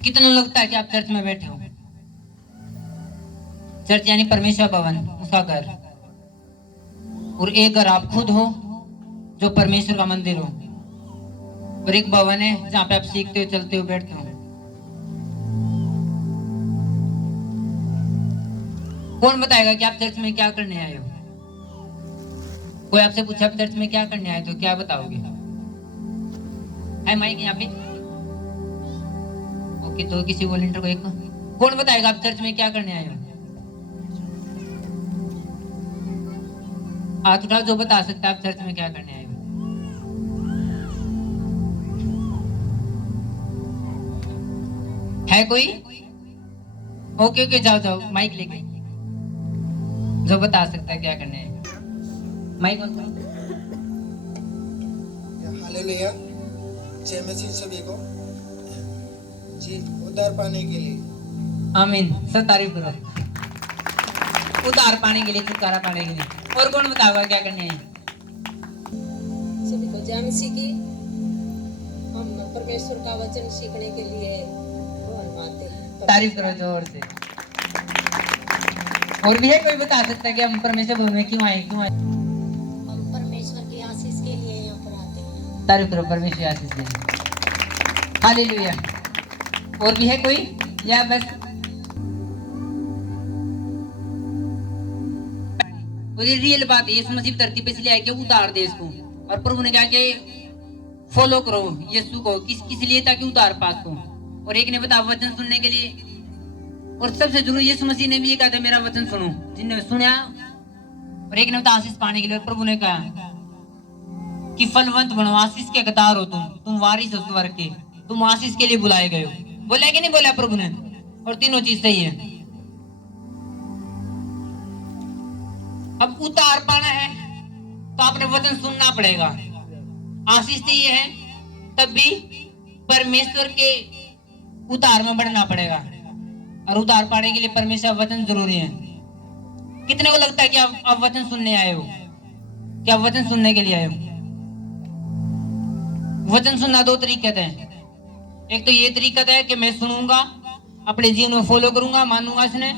कितना लगता है कि आप चर्च में बैठे हो? चर्च यानी परमेश्वर भवन, उसका घर। और एक घर आप खुद हो जो परमेश्वर का मंदिर हो, और एक भवन है जहाँ पे आप सीखते हो, चलते हो, बैठते हो। कौन बताएगा कि आप चर्च में क्या करने आए हो? कोई आपसे पूछा आप चर्च में क्या करने आए तो क्या बताओगे? है माइक यहाँ पे? ओके, तो किसी वॉलंटियर को एक कौन बताएगा आप चर्च में क्या करने आए हो? हाथ उठाओ जो बता सकता है आप चर्च में क्या करने आए हो। है कोई? ओके ओके, जाओ जाओ माइक लेके, जो बता सकता है क्या करने आए। माइक ऑन करो। हालेलुया, जय मसीह सभी को। जी, उद्धार पाने के लिए। आमीन, सब तारीफ करो। उद्धार पाने के लिए, छुटकारा पाने के लिए। और कौन बताओगा क्या करने आए? सभी को जय मसीह की। हम परमेश्वर का वचन सीखने के लिए भवन में आते हैं। तारीफ करो जोर से। और भी है कोई बता सकता है कि हम परमेश्वर भवन में क्यों आए? क्यों आए? हम परमेश्वर की आशीष के लिए यहाँ पर आते हैं। तारीफ करो परमेश्वर की आशीष के लिए। हालेलुया। और भी है कोई या बस? और ये रियल बात है, यीशु मसीह धरती पे इसलिए आए कि उतार दे इसको। और प्रभु ने कहा कि फॉलो करो यीशु को, किस लिए? ताकि उतार पास हो। और एक ने बताया वचन सुनने के लिए। और सबसे जरूरी यीशु मसीह ने भी ये कहा था मेरा वचन सुनो, जिन्होंने सुना। और एक ने बताया आशीष पाने के लिए। और प्रभु ने कहा कि फलवंत बनो, आशीष के हकदार हो तुम वारिस हो स्वर्ग के, तुम आशीष के लिए बुलाए गए हो। बोला कि नहीं बोला प्रभु ने? और तीनों चीज सही है। अब उतार पाना है तो आपने वचन सुनना पड़ेगा। आशीष तो ये है, तब भी परमेश्वर के उतार में बढ़ना पड़ेगा। और उतार पाने के लिए परमेश्वर वचन जरूरी है। कितने को लगता है कि आप वचन सुनने आए हो? क्या वचन सुनने के लिए आए हो? वचन सुनना दो तरीके हैं। एक तो ये तरीका है कि मैं सुनूंगा, अपने जीवन में फॉलो करूंगा, मानूंगा इसने,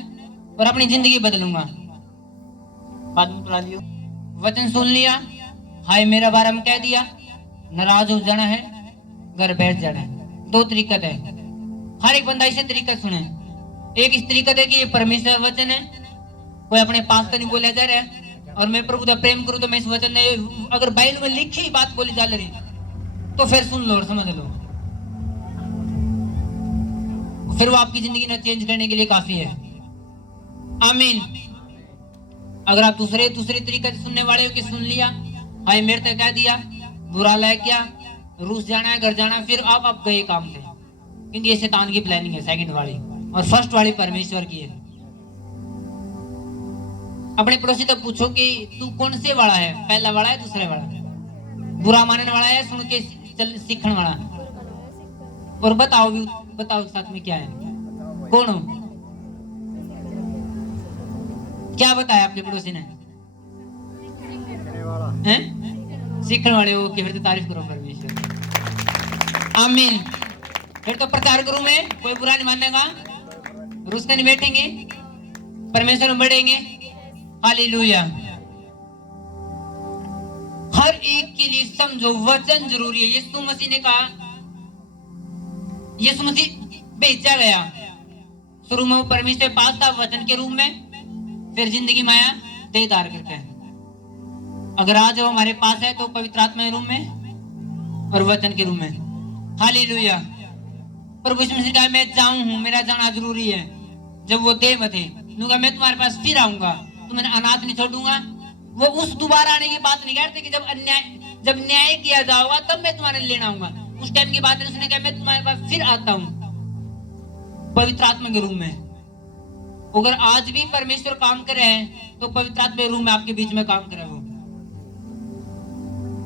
और अपनी जिंदगी बदलूंगा। बात में बुला लियो, वचन सुन लिया, हाय मेरा बारे में कह दिया, नाराज हो जाना है, घर बैठ जाना है। दो तरीका है। हर एक बंदा इसे तरीका सुने। एक इस तरीका है कि ये परमेश्वर वचन है, कोई अपने पास तो नहीं बोला जा रहा है, और मैं प्रभु का प्रेम करूं तो मैं इस वचन ने अगर बाइबल में लिखी बात बोली जा रही तो फिर सुन लो और समझ लो, फिर वो आपकी जिंदगी ने चेंज करने के लिए काफी है। आमीन। अगर आप दूसरे तरीके से सुनने वाले हो कि सुन लिया, हाय मेरे तक कह दिया, बुरा लग गया, रूस जाना है, घर जाना, फिर आप गए काम पे, क्योंकि ये शैतान की प्लानिंग है सेकंड वाली, और फर्स्ट वाली परमेश्वर की है। अपने पड़ोसी तक पूछो कि तू कौन से वाला है, पहला वाला है दूसरे वाला, बुरा मानने वाला है सुन के सीखने वाला? और बताओ साथ में क्या है, कौन हो? क्या बताया आपके पड़ोसी ने? सीखने वाले हो कि? फिर तो तारीफ करो परमेश्वर। आमीन। फिर तो प्रचार करूं मैं, कोई बुरा नहीं मानेगा, रुस के नहीं बैठेंगे, परमेश्वर में बढ़ेंगे। हालेलुया। हर एक के लिए समझो वचन जरूरी है। यीशु मसीह ने कहा, यीशु मसीह भेजा गया, शुरू में वो परमेश्वर पास था वचन के रूप में, फिर जिंदगी में आया देहधार करके। अगर आज वो हमारे पास है तो पवित्र आत्मा के रूप में और वचन के रूप में। हालेलुया। प्रभु यीशु मसीह कहा मैं जाऊं हूं, मेरा जाना जरूरी है। जब वो देह में थे, मैं तुम्हारे पास फिर आऊंगा, तुम्हें अनाथ नहीं छोड़ूंगा। वो उस दोबारा आने की बात नहीं कहते कि जब न्याय किया जाएगा तब मैं तुम्हारे लेना आऊंगा। उस टाइम की बात नहीं, उसने कहा मैं तुम्हारे पास फिर आता हूं पवित्र आत्मा के रूप में। अगर आज भी परमेश्वर काम कर रहे हैं तो पवित्र आत्मा के रूप में आपके बीच में काम कर रहे। वो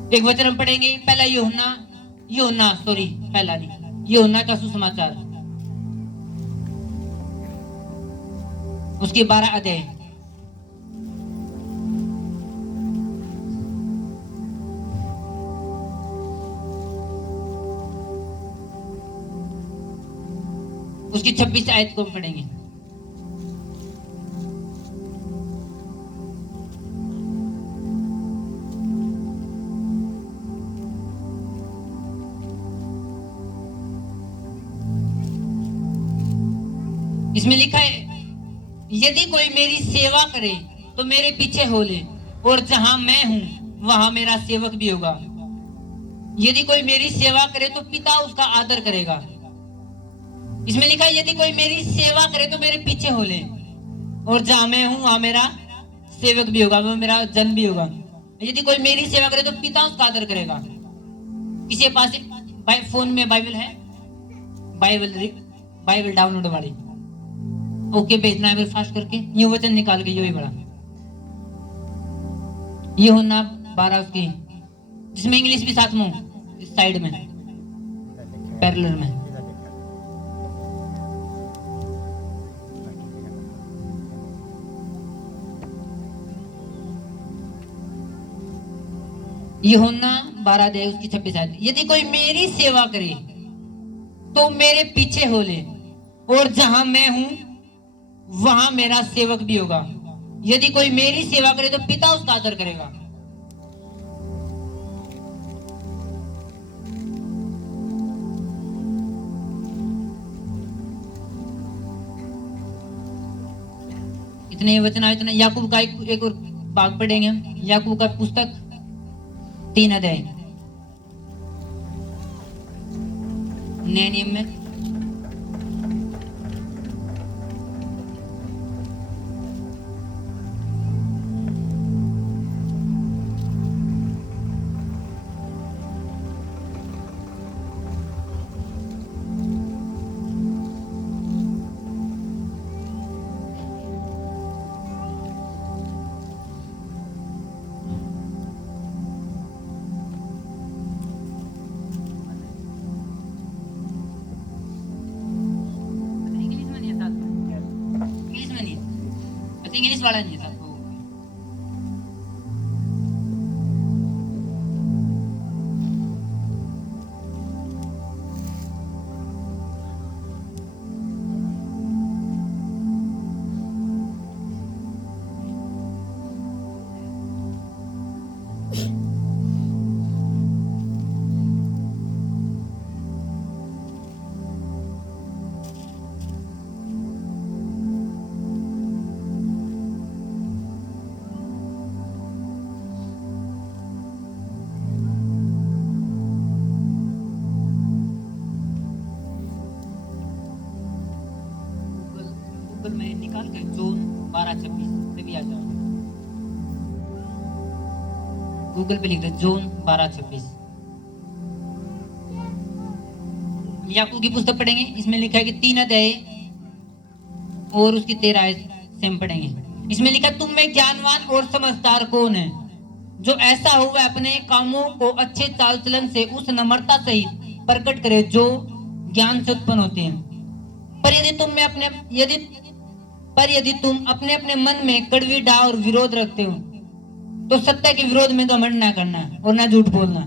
एक वचन हम पढ़ेंगे, पहला यूहन्ना का सुसमाचार, उसके 12 अध्याय। उसकी 26 आयत को पढ़ेंगे। इसमें लिखा है, यदि कोई मेरी सेवा करे तो मेरे पीछे हो ले, और जहां मैं हूं वहां मेरा सेवक भी होगा। यदि कोई मेरी सेवा करे तो पिता उसका आदर करेगा। इसमें लिखा है, यदि कोई मेरी सेवा करे तो मेरे पीछे हो ले, और जहां मैं हूं वहां मेरा सेवक भी होगा, वो मेरा जन भी होगा। यदि कोई मेरी सेवा करे तो पिता उसका आदर करेगा। किसी के पास फोन में बाइबल है? बाइबल डाउनलोड वाली ओके भेजना है फास्ट करके, ये वचन निकाल के, ये बड़ा ये होना 12 उसकी, जिसमें इंग्लिश भी साथ में इस साइड में पैरेलल में। यूहन्ना 12 अध्याय उसकी 26 आयत, यदि कोई मेरी सेवा करे तो मेरे पीछे हो ले, और जहां मैं हूं वहां मेरा सेवक भी होगा। यदि कोई मेरी सेवा करे तो पिता उसका आदर करेगा। इतने वचन आए, इतने। याकूब का एक और भाग पढ़ेंगे हम। याकूब का पुस्तक 3 अध्याय नए नियम में। इंग्लिश वाला नहीं है साथ में। गूगल में निकाल कर जून 12-26 से भी आ जाओ। गूगल पे लिख दो जून 12-26। याकूब की पुस्तक पढ़ेंगे। इसमें लिखा है कि 3 अध्याय और उसकी 13 आयत से हम पढ़ेंगे। इसमें लिखा, तुम में ज्ञानवान और समझदार कौन है, जो ऐसा हो वह अपने कामों को अच्छे चाल चलन से उस नम्रता सहित प्रकट करे जो ज्ञान से उत्पन्न होते हैं। पर यदि तुम अपने अपने मन में कड़वी डाह और विरोध रखते हो तो सत्य के विरोध में घमंड ना करना और ना झूठ बोलना।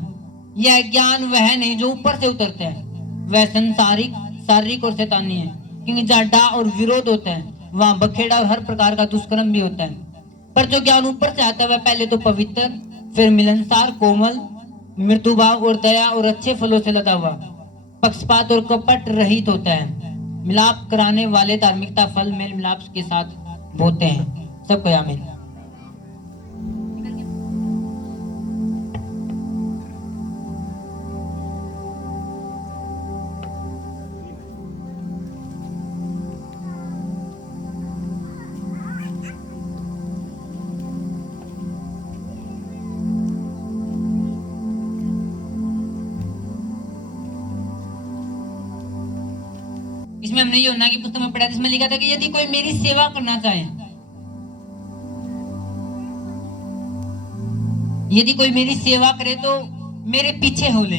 यह ज्ञान वह नहीं जो ऊपर से उतरता है, वह संसारिक, शारीरिक और शैतानी है। क्योंकि जहाँ डाह और विरोध होता है वहां बखेड़ा और हर प्रकार का दुष्कर्म भी होता है। पर जो ज्ञान ऊपर से आता है वह पहले तो पवित्र, फिर मिलनसार, कोमल, मृदुभाव और दया और अच्छे फलों से लदा हुआ, पक्षपात और कपट रहित होता है। मिलाप कराने वाले धार्मिकता फल मेल मिलाप के साथ बोते हैं। सबको आमीन। इसमें हमने यूहन्ना की पुस्तक में पढ़ा, जिसमें लिखा था कि यदि कोई मेरी सेवा करना चाहे, यदि कोई मेरी सेवा करे तो मेरे पीछे हो ले।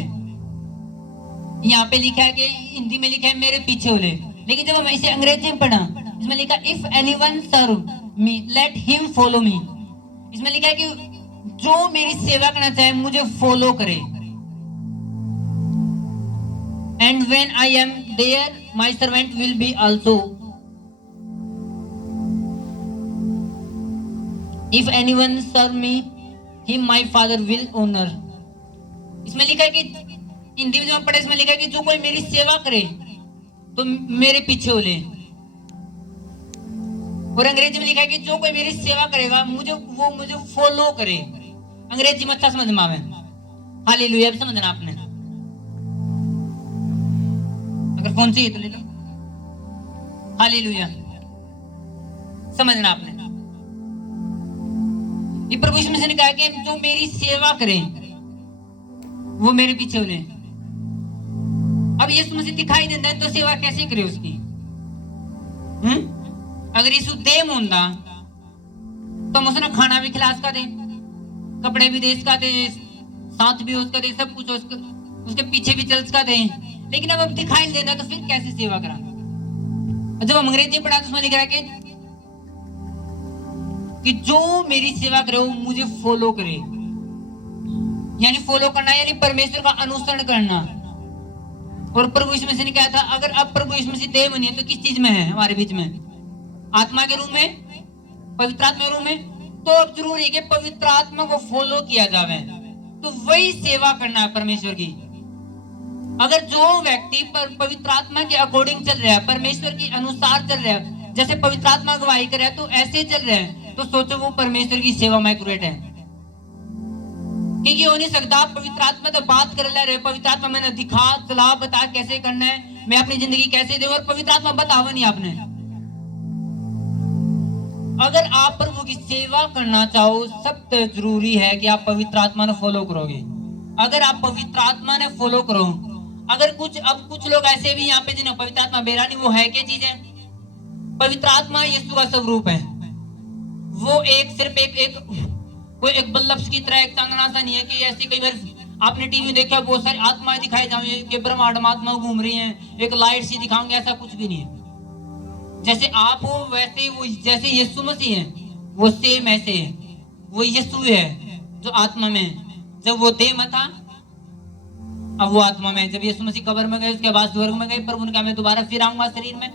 यहाँ पे लिखा है कि हिंदी में लिखा है मेरे पीछे हो ले, लेकिन जब हम इसे अंग्रेजी में पढ़ा, इसमें लिखा if anyone serve me let him follow me. इसमें लिखा है कि जो मेरी सेवा करना चाहे मुझे फॉलो करे। And when I am there, my servant will be also. If anyone serve me, him my father will honor. इसमें लिखा है कि हिंदी में जो हम पढ़े इसमें लिखा है कि जो कोई मेरी सेवा करे तो मेरे पीछे हो ले। और अंग्रेजी में लिखा है कि जो कोई मेरी सेवा करेगा मुझे फॉलो करे। अंग्रेजी में अच्छा समझ में आवे। हालेलुया, समझना आपने। अगर फोन चाहिए तो ले लो। हालेलुया, समझना आपने। ये प्रभु यीशु मसीह ने कहा कि जो मेरी सेवा करें वो मेरे पीछे हो ले। अब यीशु मसीह दिखाई देता है तो सेवा कैसे करे उसकी? अगर यीशु देम होंदा तो हम उसने खाना भी खिला सका दे, कपड़े भी दे सका दे, साथ भी उसका दे, सब कुछ उसके पीछे भी चल सका दे। लेकिन अब हम दिखाई देना तो फिर कैसे सेवा करा? जब हम अंग्रेजी पढ़ा तो उसमें लिख रहा है कि जो मेरी सेवा करे वो मुझे फॉलो करे। यानी फॉलो करना यानी परमेश्वर का अनुसरण करना। और प्रभु यीशु मसीह ने कहा था अगर अब प्रभु यीशु मसीह देह बनी है तो किस चीज में है? हमारे बीच में आत्मा के रूप में, पवित्र आत्मा के रूप में। तो अब जरूरी है कि पवित्र आत्मा को फॉलो किया जावे, तो वही सेवा करना है परमेश्वर की। अगर जो व्यक्ति पवित्र आत्मा के अकॉर्डिंग चल रहा है, परमेश्वर के अनुसार चल रहा है, जैसे पवित्र आत्मा गवाही कर रहा है तो ऐसे चल रहा है, तो सोचो वो परमेश्वर की सेवा में एक्यूरेट है। क्योंकि हो नहीं सकता पवित्र आत्मा तो बात कर रहे, पवित्र आत्मा मैंने दिखा चला बता कैसे करना है, मैं अपनी जिंदगी कैसे दे, और पवित्र आत्मा बतावा नहीं आपने। अगर आप प्रभु की सेवा करना चाहो सबसे जरूरी है कि आप पवित्र आत्मा ने फॉलो करोगे। अगर आप पवित्र आत्मा ने फॉलो करो, अगर कुछ लोग ऐसे भी यहाँ पे जिन्हें पवित्र आत्मा बेरानी, वो है क्या चीज है? पवित्र आत्मा यीशु का स्वरूप है। वो सिर्फ कोई एक बल्लभ की तरह एक चांदना सा नहीं है कि ऐसी कई बार आपने टीवी देखा बहुत सारी आत्माएं दिखाई जाएंगी कि ब्रह्मांड में आत्मा घूम रही हैं, एक लाइट सी दिखाऊंगे, ऐसा कुछ भी नहीं है। जैसे आप हो वैसे वो, जैसे यीशु मसीह है वो सेम ऐसे है। वो यीशु है जो आत्मा में, जब वो देह में था अब वो आत्मा में। जब यीशु मसीह कब्र में गए उसके बाद स्वर्ग में गए, प्रभु ने कहा मैं दोबारा फिर आऊंगा शरीर में,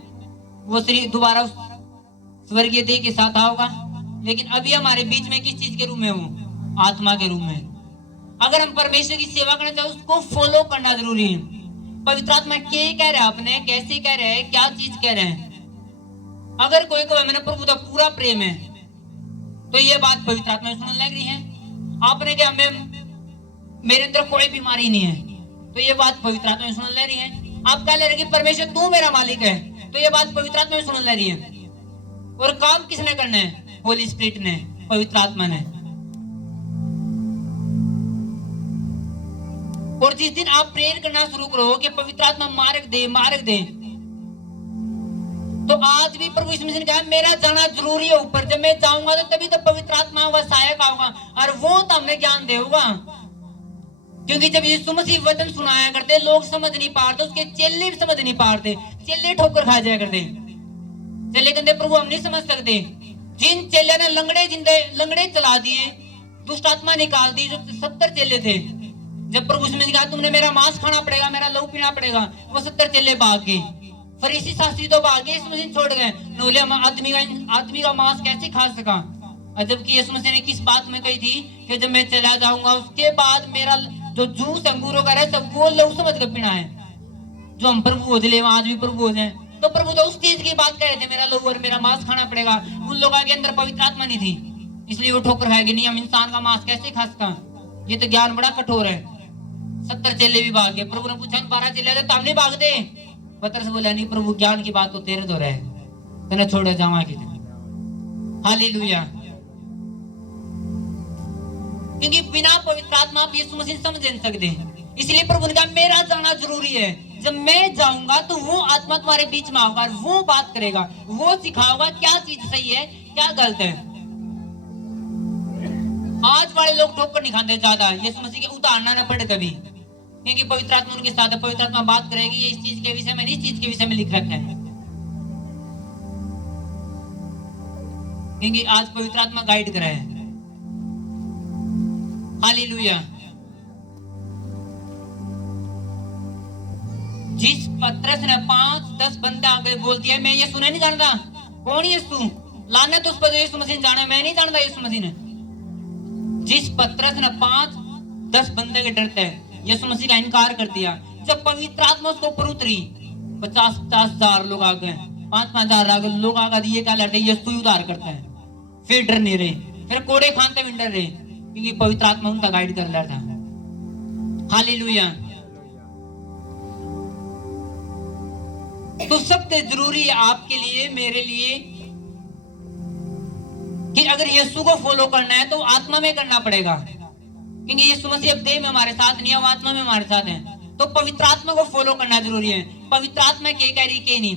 वो शरीर दोबारा स्वर्गीय देह के साथ आओगा। लेकिन अभी हमारे बीच में किस चीज के रूप में हूँ? आत्मा के रूप में। अगर हम परमेश्वर की सेवा करना चाहे उसको फॉलो करना जरूरी है। पवित्र आत्मा क्या कह रहे हैं आपने, कैसे कह रहे हैं, क्या चीज कह रहे हैं? अगर कोई को मैंने प्रभु का पूरा प्रेम है तो ये बात पवित्र आत्मा सुनने लग रही है। आपने क्या मेरे अंदर कोई बीमारी नहीं है तो ये बात पवित्र आत्मा सुनने लग रही है। आप कह ले रहे कि परमेश्वर तू मेरा मालिक है तो ये बात पवित्र आत्मा सुनने लग रही है। और काम किसने करना है? होली स्पिरिट ने, पवित्र आत्मा ने। और जिस दिन आप प्रेयर करना शुरू करो कि पवित्र आत्मा मार्ग दे, तो आज भी प्रभु यीशु मसीह ने कहा मेरा जाना जरूरी है ऊपर। जब मैं जाऊंगा तो तभी तो पवित्र आत्मा होगा, सहायक होगा, और वो तो हमें ज्ञान देगा। क्योंकि जब यीशु मसीह वचन सुनाया करते लोग समझ नहीं पाते, उसके चेले भी समझ नहीं पाते, चेले ठोकर खा जाया करते। चेले कहते प्रभु हम नहीं समझ सकते। जिन चेले ने लंगड़े चला दिए, दुष्ट आत्मा निकाल दी, जो 70 चेले थे, जब प्रभु ने कहा तुमने मेरा मांस खाना पड़ेगा, मेरा लहू पीना पड़ेगा, वो 70 चेले भाग गए। फरीसी शास्त्री तो भाग गए, यीशु मसीह छोड़ गए। नूले आदमी का मांस कैसे खा सका? और जबकि यीशु मसीह ने किस बात में कही थी कि जब मैं चला जाऊंगा उसके बाद मेरा जो जूस अंगूरों का रस वो लहू समझ कर पीना है। जो हम प्रभु हो चले आज भी प्रभु हो जाए, तो प्रभु तो उस चीज की बात कह रहे थे, मेरा लहू और मेरा मांस खाना पड़ेगा। उन लोगों के अंदर पवित्र आत्मा नहीं थी, इसलिए वो ठोकर खाएगी। नहीं, हम इंसान का मांस कैसे खा सका? ये तो ज्ञान बड़ा कठोर है। 70 चेले भी भाग गए। प्रभु ने पूछा 12 चेले तो हम नहीं भागते? पतरस बोला नहीं प्रभु, ज्ञान की बात तो तेरे तो रहे, तेने छोड़े जावा की। हालेलुया। क्योंकि बिना पवित्र आत्मा आप यीशु मसीह समझ नहीं सकते। इसलिए प्रभु ने कहा मेरा जाना जरूरी है। जब मैं जाऊंगा तो वो आत्मा तुम्हारे बीच में आऊंगा, वो बात करेगा, वो सिखाएगा क्या चीज सही है क्या गलत है। आज वाले लोग ठोकर नहीं खाते ज्यादा, यीशु मसीह के उतारना न पड़े कभी, क्योंकि पवित्र आत्मा उनके साथ है। पवित्र आत्मा बात करेगी, ये इस चीज के विषय में, इस चीज के विषय में लिख रखा है, क्योंकि आज पवित्र आत्मा गाइड कर रहा है। हालेलुया। जिस पतरस ने 5-10 बंदे आगे बोल दिया मैं यीशु नहीं जानता, कौन यीशु, लाने तो उस पर यीशु मसीह जाने, मैं नहीं जानता यीशु मसीह ने। जिस पतरस ने 5-10 बंदे के डरते यीशु मसीह का इनकार कर दिया, जब पवित्र आत्मा उसको ऊपर उतरी 50-50 हजार लोग आ गए, 5-5 हजार लोग आ गए, ये क्या लड़ते यीशु ही उद्धार करता है। फिर डर नहीं रहे, फिर कोड़े खानते भी डर रहे, क्योंकि पवित्र आत्मा उनका गाइड कर रहा था। हालेलुया। तो सबसे जरूरी है आपके लिए मेरे लिए कि अगर यीशु को फॉलो करना है तो आत्मा में करना पड़ेगा, क्योंकि यीशु मसीह अब देह में हमारे साथ नहीं है, वो आत्मा में हमारे साथ है। तो पवित्र आत्मा को फॉलो करना जरूरी है। पवित्र आत्मा के कह रही के नहीं,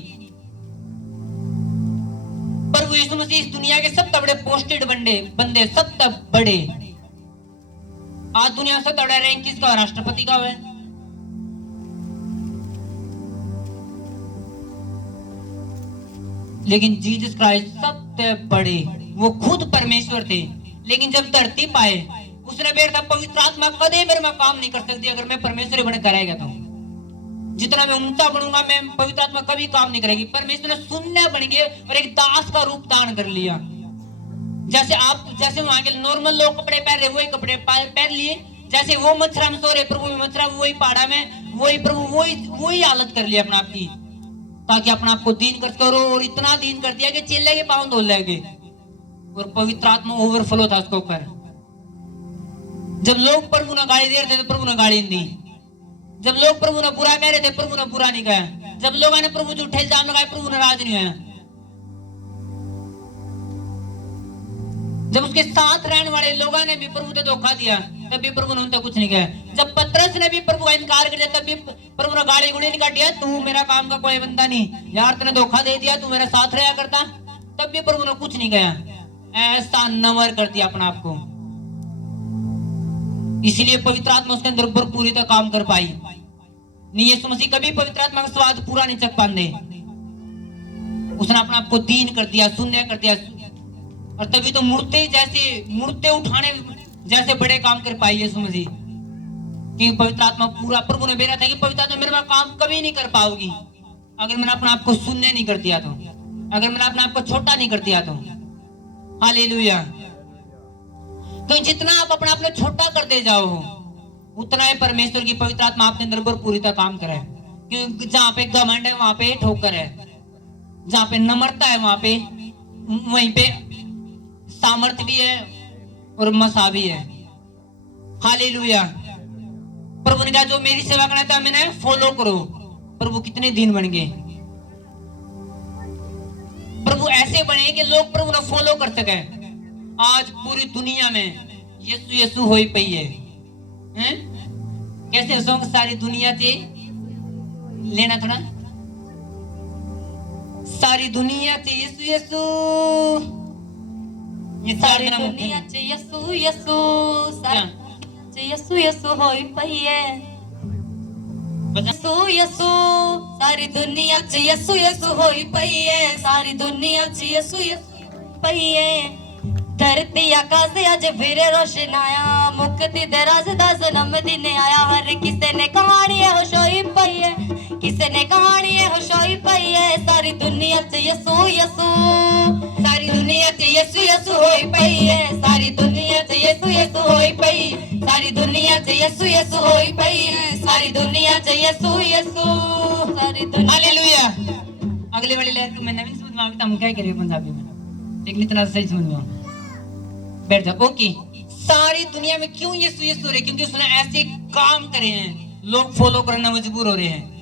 पर यीशु मसीह इस दुनिया के सबसे बड़े पोस्टेड बंदे सबसे बड़े, आज दुनिया में सबसे बड़ा रैंक किसका, राष्ट्रपति का है। लेकिन जीसस क्राइस्ट सबसे बड़े, वो खुद परमेश्वर थे, लेकिन जब धरती पाए उसने बेटा पवित्र आत्मा कदे मेरे में काम नहीं कर सकती अगर मैं परमेश्वर बन कराएगा तो। जितना मैं ऊंचा बनूंगा मैं पवित्र आत्मा कभी काम नहीं करेगी। परमेश्वर ने शून्य बन गए और एक दास का रूप धारण कर लिया। जैसे वहां के नॉर्मल लोग कपड़े पहन रहे वही कपड़े पहन लिए, जैसे वो मच्छरा में सो रहे प्रभु मच्छरा वही पहाड़ा में वही प्रभु वही हालत कर लिया अपना आप की, ताकि अपना आपको दीन कर करो। और इतना दीन कर दिया कि चेले के पांव धो लेंगे, और पवित्र आत्मा ओवरफ्लो था उसके ऊपर। जब लोग प्रभु ने गाली दे रहे थे तो प्रभु ने गाली दी, जब लोग प्रभु ने बुरा कह रहे थे प्रभु ने बुरा नहीं कहा, जब लोगों ने प्रभु झूठे इल्जाम लगाए प्रभु ने राज नहीं आया। जब उसके साथ रहने वाले लोगों ने भी प्रभु को धोखा दिया तब भी प्रभु ने उनसे कुछ नहीं कहा। जब पतरस ने भी प्रभु का इनकार कर दिया तब भी प्रभु ने गाली गुड़ी नहीं काटिया, तू मेरा काम का कोई बंदा नहीं यार, तूने धोखा दे दिया, तू मेरे साथ रहा करता, तब भी प्रभु ने कुछ नहीं कहा। ऐसा नवर कर दिया अपना आपको, इसलिए पवित्र आत्मा उसके अंदर पूरी तरह काम कर पाई नहीं। यीशु मसीह कभी पवित्र आत्मा का स्वाद पूरा नहीं चख पाते, उसने अपना आपको दीन कर दिया, शून्य कर दिया, और तभी तो मूर्ते उठाने जैसे बड़े काम कर पाई यीशु मसीह। कि पवित्र आत्मा पूरा, प्रभु ने बेरा था कि पवित्र आत्मा मेरे में काम कभी नहीं कर पाओगी अगर मैंने अपना आपको शून्य नहीं कर दिया तो, अगर मैंने अपना आपको छोटा नहीं कर दिया तो। हालेलुया। तो जितना आप अपना आपने छोटा करते जाओ उतना ही परमेश्वर की पवित्र आत्मा आपके अंदर पूरी तरह काम करे। क्योंकि जहां पे घमंड है वहां पे ठोकर है, जहां पे नम्रता है वहीं पे सामर्थ्य भी है और मसा भी है। हालेलुया। प्रभु ने कहा जो मेरी सेवा करना था मैंने फॉलो करो। प्रभु कितने दिन बन गए, प्रभु ऐसे बने कि लोग प्रभु ने फॉलो कर सके। आज पूरी दुनिया में यीशु यीशु हो ही पई है, हैं? कैसे सॉन्ग सारी दुनिया से लेना थोड़ा, सारी दुनिया से यीशु यीशु, ये सारी दुनिया च यसु यसु, सारी यसु यसु होई पई है, यसु यसु, सारी दुनिया च यसु यसु होई पई है, सारी दुनिया च यसु यसु पई है। धरती आकाश अज फिर रोशन आया, मुक्ति दे राज दा जन्म दिन आया। हर किसे ने कहानी है होशोई पई है, किसे ने कहानी है होशोई पई है। सारी दुनिया च यसु यसु, सारी दुनिया च यसु यसु होई पई है, सारी दुनिया च यसु यसु होई पई, सारी दुनिया च यसु यसु होई पई है, सारी दुनिया च यसु यसु, सारी दुनिया। हालेलुया। अगले वाली लाइन को मैं नहीं समझ में आता, हम क्या करें पंजाबी में, लेकिन इतना सही समझ में बैठ जाओ। ओके, सारी दुनिया में क्यों यीशु यीशु हो रहे? क्योंकि उसने ऐसे काम करे हैं, लोग फॉलो करना मजबूर हो रहे हैं।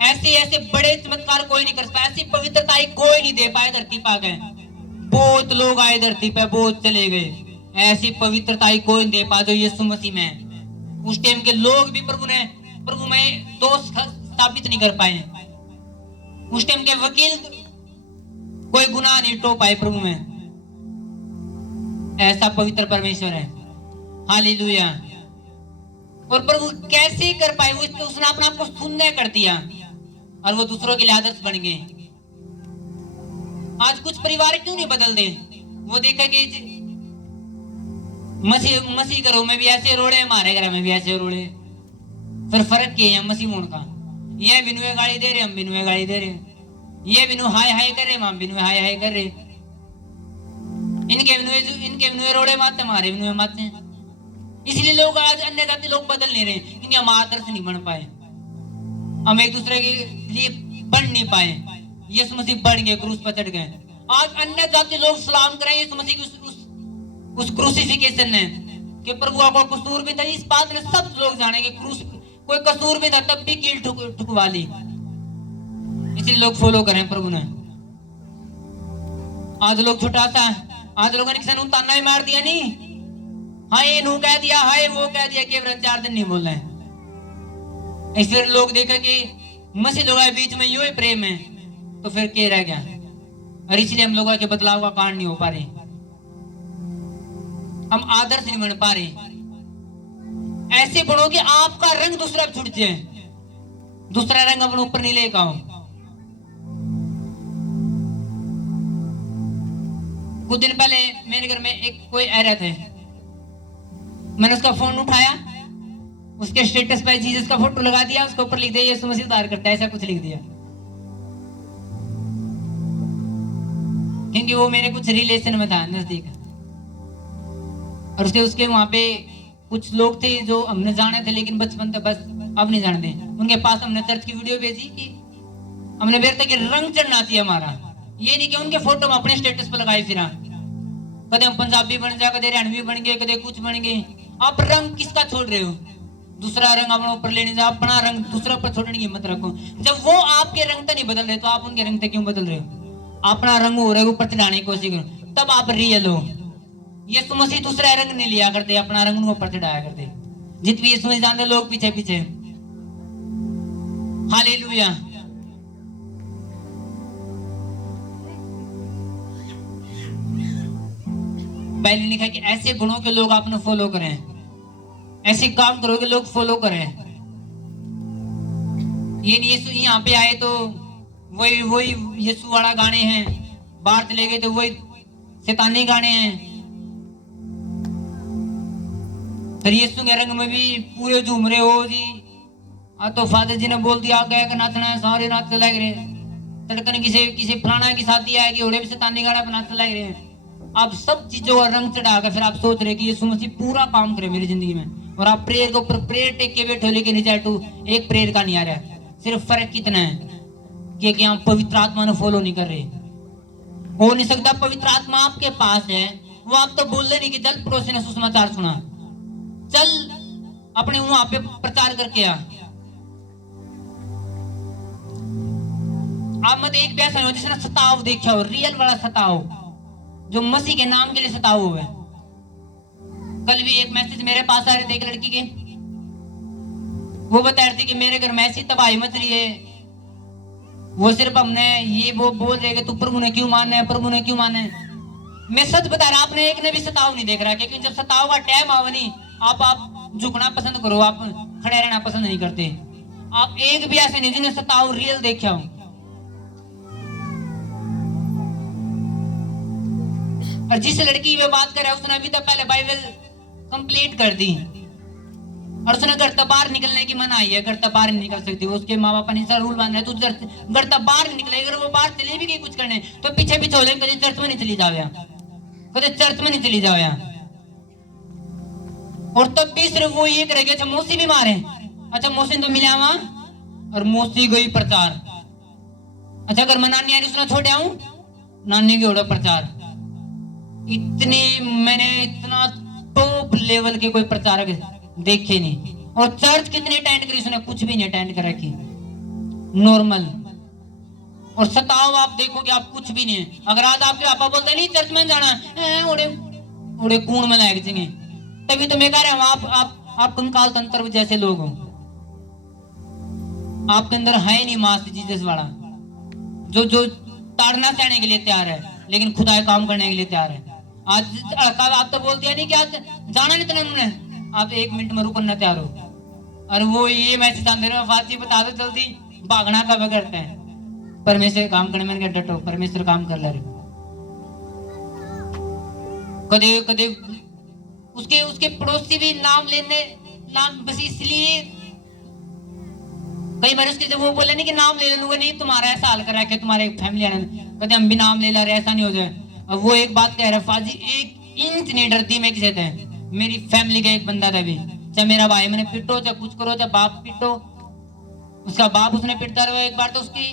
ऐसे बड़े चमत्कार कोई नहीं कर पाया, ऐसी पवित्रता कोई नहीं दे पाया धरती पा गए। बहुत लोग आए धरती पे, बहुत चले गए, ऐसी पवित्रता कोई नहीं दे पाया जो यीशु मसीह में। उस टाइम के लोग भी प्रभु में दोष स्थापित नहीं कर पाए। उस टाइम के वकील कोई गुनाह नहीं टो पाए प्रभु में। ऐसा पवित्र परमेश्वर है। हालेलुया। और प्रभु कैसे कर पाए? उसने अपना आपको शून्य कर दिया और वो दूसरों के लिए आदर्श बन गए। आज कुछ परिवार क्यों नहीं बदल दे? वो देखा कि मसीह घरों में भी ऐसे रोड़े, हमारे घर में भी ऐसे रोड़े, फिर फर्क क्या है मसीह मोड़ का? ये बिनु गाली दे रहे, हम बिनु गाली दे रहे, ये बिनु हाय हाय कर रहे, हम बिनु हाय हाय कर रहे, इनके बिनु रोड़े मारते, हमारे बिनु मारते हैं। इसलिए लोग आज अन्य जाति लोग बदल नहीं रहे, क्योंकि हम आदर्श नहीं बन पाए, हम एक दूसरे के लिए बढ़ नहीं पाए। यीशु मसीह बढ़ गए, क्रूस पर चढ़ गए। आज अन्य जाति लोग सलाम करें यीशु मसीह की उस क्रूसिफिकेशन ने कि प्रभु का कोई कसूर भी था। इस बात में सब लोग जानेंगे क्रूस कोई कसूर भी था, तब भी कील ठुकवा ली। इसलिए लोग फॉलो करें प्रभु ने। आज लोग छोटा सा, आज लोगों ने किसी ने ताना ही मार दिया नहीं, हाय नू कह दिया, हाय वो कह दिया, केवल 4 दिन नहीं बोल रहे। इसलिए लोग देखे कि मसीह लोगों के बीच में यूं ही प्रेम है, तो फिर क्या रह गया। और इसलिए हम लोगों के बदलाव का कारण नहीं हो पा रहे, हम आदर्श नहीं बन पा रहे। ऐसे बढ़ो कि आपका रंग दूसरा छूट जाए, दूसरा रंग अपने ऊपर नहीं लेकर आओ। कुछ दिन पहले मेरे घर में एक कोई आ रहा थे, मैंने उसका फोन उठाया, उसके स्टेटस पे जीसस का फोटो लगा दिया, उसके ऊपर लिख दिया यीशु मसीह उद्धार करता है, ऐसा कुछ लिख दिया। क्योंकि वो मेरे कुछ रिलेशन में था नजदीक, और उसके वहां पे कुछ लोग थे जो हमने जाने थे, लेकिन बचपन तक, बस अब नहीं जानते। उनके पास हमने चर्च की वीडियो भेजी कि हमने बेरते कि रंग चढ़ना चाहिए हमारा, ये नहीं कि उनके फोटो हम अपने स्टेटस पर लगाए फिर कदे हम पंजाबी बन जाए, कदे हरियाणवी बन गए, कदे कुछ बन गए। आप रंग किसका छोड़ रहे हो? दूसरा रंग अपने ऊपर लेने जा, अपना रंग दूसरा पर छोड़ने की हिम्मत रखो। जब वो आपके रंग तक नहीं बदल रहे, तो आप उनके रंग तक क्यों बदल रहे हो? अपना रंग हो रहा है ऊपर चढ़ाने की कोशिश करो, तब आप रियल हो। यीशु मसीह दूसरा रंग नहीं लिया करते, अपना रंग उनको ऊपर चढ़ाया करते। जित भी यीशु मसीह जानते लोग पीछे पीछे। हालेलुया। पहले लिखा कि ऐसे गुणों के लोग आपने फॉलो करें, ऐसे काम करो कि लोग फॉलो करें। ये यीशु यहाँ पे आए तो वही यीशु वाला गाने हैं, बाहर चले गए तो वही शैतानी गाने हैं। फिर यीशु के रंग में भी पूरे झूम रहे हो जी। तो फादर जी ने बोल दिया क्या नाचना है, सारे नाच लग रहे। तड़कन किसी फलाना की शादी आएगी, ओड़े भी शैतानी गाना बनाते लग रहे। आप सब चीजों का रंग चढ़ाकर फिर आप सोच रहे कि यीशु मसीह पूरा काम करे मेरी जिंदगी में, और आप प्रेयर के ऊपर प्रेयर टेक के बैठे, लेकिन रिजल्ट एक प्रेयर का नहीं आ रहा है। सिर्फ फर्क कितना है कि आप पवित्र आत्मा ने फॉलो नहीं कर रहे। हो नहीं सकता पवित्र आत्मा आपके पास है, वो आप तो बोल रहे नहीं कि चल पड़ोसी ने सुसमाचार सुना, चल अपने वहां पे प्रचार करके आ। आप मत एक पैसा जिसने सताव देखा हो, रियल वाला सताव, जो मसीह के नाम के लिए सताव हुए। कल भी एक मैसेज मेरे पास आ रहे थे एक लड़की के, वो बता रही थी कि मेरे घर में ऐसी तबाही मच रही है। वो सिर्फ हमने ये वो बोल रहे कि तू प्रभु ने क्यों मानना है, प्रभु ने क्यों मानना है। मैं सच बता रहा, आपने एक ने भी सताव नहीं देख रहा, क्योंकि जब सताव का टाइम आवे नहीं, आप झुकना पसंद करो, आप खड़े रहना पसंद नहीं करते। आप एक भी ऐसे नहीं जिन्हें सताव रियल देखा हो। और जिस लड़की में बात कर रहा है उसने अभी तक पहले बाइबल कंप्लीट कर दी, और उसने घर तक बाहर निकलने की मनाही है, घर तक बाहर नहीं निकल सकती। उसके माँ बाप ने ऐसा रूल बांधा है, तू घर तक बाहर नहीं निकले। अगर वो बाहर चले भी गई कुछ करने, तो पीछे पीछे हो ले, कभी चर्च में नहीं चली जावे, कभी चर्च में नहीं चली जावे। और तब भी सिर्फ वो ये करेगा, अच्छा मौसी भी मारे, अच्छा मौसी तो मिला वहां, और मौसी गई प्रचार। अच्छा अगर मैं नानी आ रही उसने छोड़ आऊं, नानी की ओर प्रचार। मैंने इतना टॉप लेवल के कोई प्रचारक देखे नहीं। और चर्च कितनी अटेंड करी उसने, कुछ भी नहीं अटेंड कर रखी, नॉर्मल। और सताव आप देखोगे आप कुछ भी नहीं है। अगर आज आपके पापा बोलते नहीं चर्च में जाना, उड़े कूण में लायक चाहिए, तभी तो मैं कह रहा हूं आप कंकाल तंत्र जैसे लोग हो। आपके अंदर है नहीं मास जीसस वाला, जो ताड़ना सहने के लिए तैयार है, लेकिन खुदा काम करने के लिए तैयार है। आज आप तो बोल दिया नहीं कि आज जाना नहीं तुमने, आप 1 मिनट में रुकना तैयार हो। और वो ये मैसेज आते रहे, फाजी बता दो जल्दी, भागना कब करते हैं। परमेश्वर काम करने में डटो, परमेश्वर काम कर ले रहे। कदे कदे उसके पड़ोसी भी नाम बस इसलिए कई बार उसके जब वो बोले नहीं कि नाम ले लूंगा, नहीं तुम्हारा ऐसा हाल करा के तुम्हारे फैमिली वाले कहते हम भी नाम ले ला रहे, ऐसा नहीं हो जाए। अब वो एक बात कह रहा है, फाजी 1 इंच नहीं डरती मैं किसी से। मेरी फैमिली का एक बंदा था भी, चाहे मेरा भाई मैंने पिटो, चाहे कुछ करो, चाहे बाप पिटो, उसका बाप उसने पिटता रहा। एक बार तो उसकी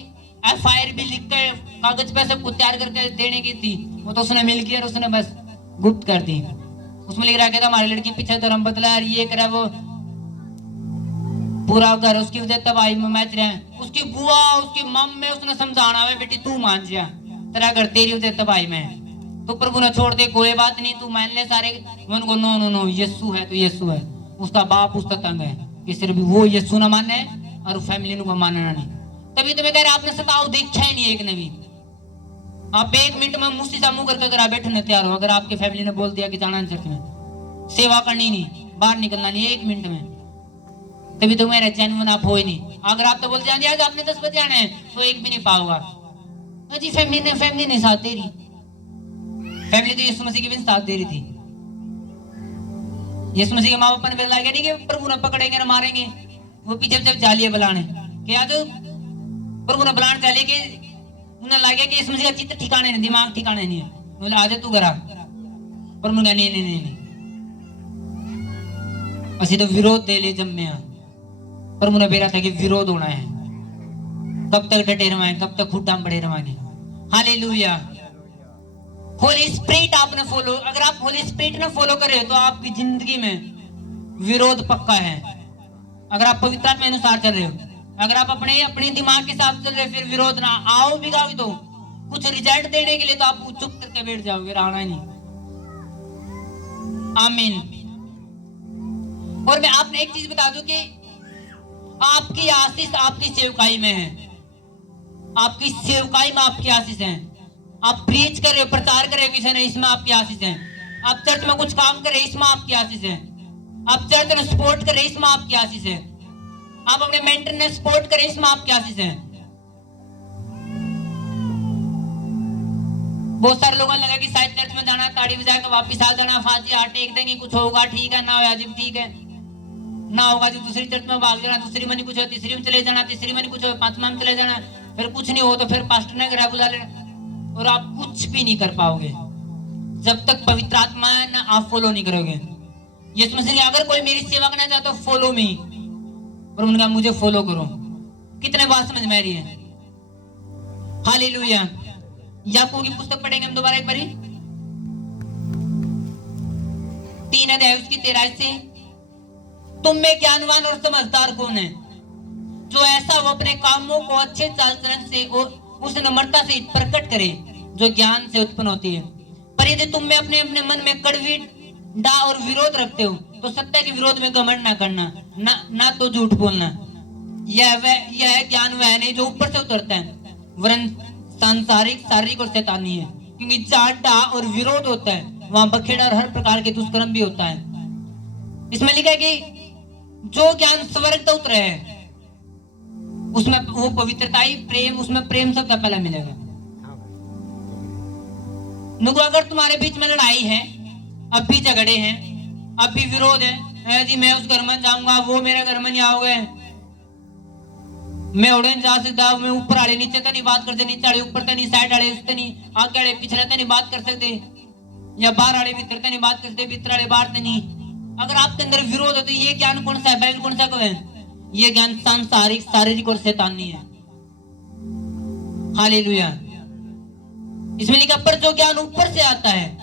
FIR भी लिख कर कागज पे सब कुछ तैयार करके देने की थी, वो तो उसने मिल किया और उसने बस गुप्त कर दी। उसमें लिख रहा था हमारी लड़की पीछे धर्म बदला और ये करा वो, पूरा घर उसकी वजह तबाही में मैच रहे हैं। उसकी बुआ उसकी मम में उसने समझाना है बेटी तू मान जा, तेरा घर तेरी वजह तबाही में, तो प्रभु ने छोड़ दे, कोई बात नहीं तू मान ले सारे। उनको नो नो नो यीशु है तो यीशु है। उसका बाप उसका तंग है कि सिर्फ वो यीशु ना माने और फैमिली को मानना नहीं। तभी तो मैं कह रहा आपने सताव देखा ही नहीं एक ने भी। आप 1 मिनट में मुंह से मुंह करके अगर बैठने तैयार हो, अगर आपके फैमिली ने बोल दिया कि जाना चर्च में, सेवा करनी नहीं, बाहर निकलना नहीं 1 मिनट में, तभी तो मेरा जेन्युइन आप हो ही नहीं। अगर आप तो बोल जाए आज आपने 10 बजे आना है तो एक भी नहीं पाओगा। तो जी फैमिली ने साथ दे रही, फैमिली तो यीशु मसीह की भी साथ दे रही थी। यीशु मसीह के माँ बाप ने बोला नहीं कि प्रभु ने पकड़ेंगे ना मारेंगे, वो पीछे जब जालिए बुलाने कि आज प्रभु ने बुलाने चले कि उन्हें लगे कि यीशु मसीह का चित्त ठिकाने नहीं, दिमाग ठिकाने नहीं है, बोले आज तू करा, पर मुझे नहीं असि तो विरोध दे ले जम्मे, पर मुझे बेरा था कि विरोध होना है। कब तक डटे रवाएं, कब तक खुद डाम बड़े रवाएंगे। हालेलुया। होली स्पिरिट आपने फॉलो, अगर आप होली स्पिरिट ने फॉलो कर रहे हो तो आपकी जिंदगी में विरोध पक्का है। अगर आप पवित्र आत्मा के अनुसार चल रहे हो, अगर आप अपने दिमाग के साथ चल रहे हो, फिर विरोध ना आओ बिगाओ तो कुछ रिजल्ट देने के लिए तो आप चुप करके बैठ जाओगे, रहना ही नहीं। आमीन। और मैं आपने एक चीज बता दूं कि आपकी आशीष आपकी सेवकाई में है, आपकी सेवकाई में आपकी आशीष है। आप प्रीच कर रहे हो, प्रचार कर रहे हो किसी ने, इसमें आपकी आशीष है। आप चर्च में कुछ काम कर रहे हो, इसमें आपकी आशीष है। आप चर्च में सपोर्ट कर रहे हो, इसमें आपकी आशीष है। आप अपने मेंटर ने सपोर्ट करे, इसमें आपकी आशीष है। बहुत सारे लोगों ने लगा कि शायद चर्च में जाना, ताड़ी बजाकर वापिस आ जाना, फाजी हाथ टेक देंगे, कुछ होगा ठीक है, ना होगा जी ठीक है, ना होगा जी दूसरी चर्च में भाग जाना, दूसरी में नहीं कुछ हो, तीसरी में चले जाना, तीसरी में नहीं कुछ हो, 5वां में चले जाना, फिर कुछ नहीं हो तो फिर पास्टर ने घर बुला लेना, और आप कुछ भी नहीं कर पाओगे जब तक पवित्र आत्मा ना आप फॉलो नहीं करोगे। यीशु मसीह ने अगर कोई मेरी सेवा करना चाहता तो फॉलो मी, और उनका मुझे फॉलो करो। कितने बात समझ में आ रही है। हालेलुया। याकूब की पुस्तक पढ़ेंगे हम दोबारा एक बारी, 3 अध्याय उसकी 13 से। तुम में ज्ञानवान और समझदार कौन है, जो ऐसा वो अपने कामों को अच्छे चाल चलन से और उस नम्रता से प्रकट करे जो ज्ञान से उत्पन्न होती है। पर यदि तुम में अपने अपने मन में कड़वी डा और विरोध रखते हो तो सत्य के विरोध में घमंड ना करना, ना तो झूठ बोलना। यह ज्ञान वह नहीं जो ऊपर से उतरता है, वरन सांसारिक, शारीरिक और शैतानी है। क्योंकि जहाँ डा और विरोध होता है वहां बखेड़ा और हर प्रकार के दुष्कर्म भी होता है। इसमें लिखा है कि जो ज्ञान स्वर्ग से उतरे है उसमें वो पवित्रता ही प्रेम, उसमें प्रेम सबसे पहले मिलेगा। नुगो अगर तुम्हारे बीच में लड़ाई है, अब भी झगड़े हैं, अब भी विरोध है जी, मैं उस घर में जाऊंगा, वो मेरे घर में नहीं आओगे, मैं उड़े जा सकता, मैं ऊपर आड़े नीचे तो नहीं बात कर सकते, नीचे आड़े ऊपर तो नहीं, साइड आड़े उससे नहीं, आगे आड़े पिछले तो नहीं बात कर सकते, या बाहर आड़े भीतर तो नहीं बात कर सकते, भीतर आड़े बाहर तो नहीं। अगर आपके अंदर विरोध है तो ये ज्ञान कौन सा है, बाइबल कौन सा को है? ये ज्ञान सांसारिक, शारीरिक और शैतानी है। हालेलुया। इसमें लिखा पर जो ज्ञान ऊपर से आता है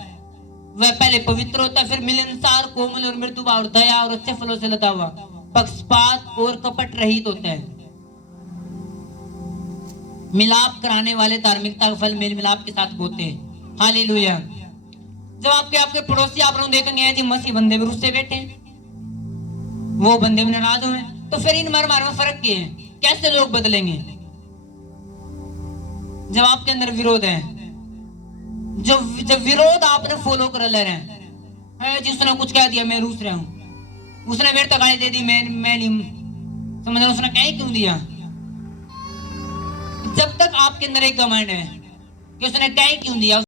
वह पहले पवित्र होता है, फिर मिलनसार, कोमल और मृदु और दया और अच्छे फलों से लदा हुआ, पक्षपात और कपट रहित होता है, मिलाप कराने वाले, धार्मिकता का फल मेल मिलाप के साथ बोते हैं। हालेलुया। जब आपके पड़ोसी आप लोग देखेंगे जी मसीह बंदे में रुस्से बैठे, वो बंदे में नाराज हुए, तो फिर इन मर में फर्क क्या है? कैसे लोग बदलेंगे जब आपके अंदर विरोध है? जब विरोध आपने फॉलो कर ले रहे हैं, जिसने कुछ कह दिया मैं रूस रहा हूं, उसने मेरे तक गाली दे दी, मैं नहीं समझ रहा, उसने कहीं क्यों दिया? जब तक आपके अंदर एक घमंड है कि उसने कहीं क्यों दिया,